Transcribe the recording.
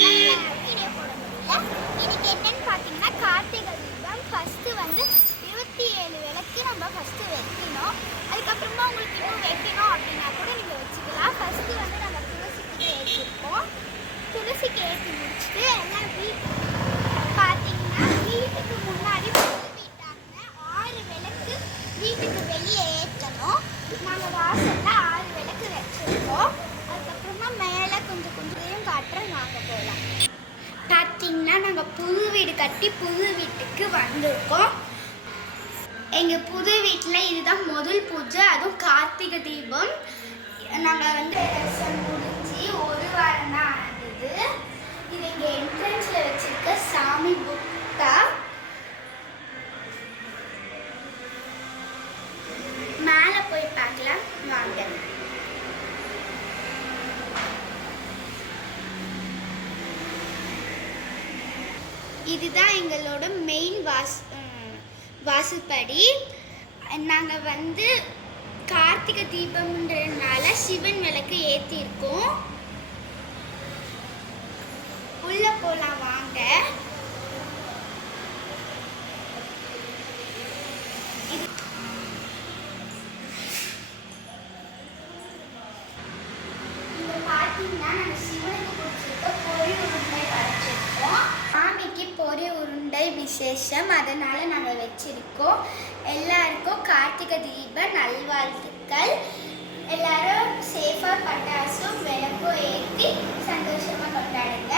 Video போட முடியல. இன்னைக்கு என்னன்னு பார்த்தீங்கன்னா கார்த்திகை தீபம். ஃபஸ்ட்டு வந்து 27 விளக்கு நம்ம ஃபஸ்ட்டு வைக்கணும். அதுக்கப்புறமா உங்களுக்கு இன்னும் வைக்கணும் அப்படின்னா கூட நீங்கள் வச்சுக்கலாம். ஃபஸ்ட்டு வந்து நம்ம துளசிக்கு ஏற்றிருக்கோம். துளசிக்கு ஏற்றி முடிச்சுட்டு எல்லாம் பார்த்தீங்கன்னா வீட்டுக்கு முன்னாடி புது வீட்டாங்க 6 விளக்கு வீட்டுக்கு வெளியே ஏற்றணும். நாங்கள் வாசலில் 6 விளக்கு வச்சுருக்கோம். அதுக்கப்புறமா மேலே கொஞ்சம் கொஞ்சம் காட்டுறோம். நாங்கள் போகலாம். பார்த்தீங்கன்னா நாங்கள் புது வீடு கட்டி புது வீட்டுக்கு வந்திருக்கோம். எங்கள் புது வீட்டில் இதுதான் முதல் பூஜை, அதுவும் கார்த்திகை தீபம். நாங்கள் வந்து முடிஞ்சு ஒரு வாரம் தான் ஆகுது. இது எங்கள் என்ட்ரன்ஸில் வச்சுருக்க சாமி புத்தா. மேலே போய் பார்க்கலாம் வாங்க. இதுதான் எங்களோட மெயின் வாசல்படி. நாங்கள் வந்து கார்த்திகை தீபம்ன்றதுனால சிவன் விளக்கு ஏற்றிருக்கோம். உள்ள போகலாம் வாங்க. இங்க பார்த்தீங்கன்னா நாங்கள் சிவனுக்கு பிடிச்சிருக்க பொறி உருண்டை வச்சிருக்கோம். சாமிக்கு பொறி உருண்டை விசேஷம், அதனால் நாங்கள் வச்சிருக்கோம். எல்லாருக்கும் கார்த்திகை தீப நல்வாழ்த்துக்கள். எல்லாரும் சேஃபாக பட்டாசும் விளக்கும் ஏற்றி சந்தோஷமாக கொண்டாடுங்க.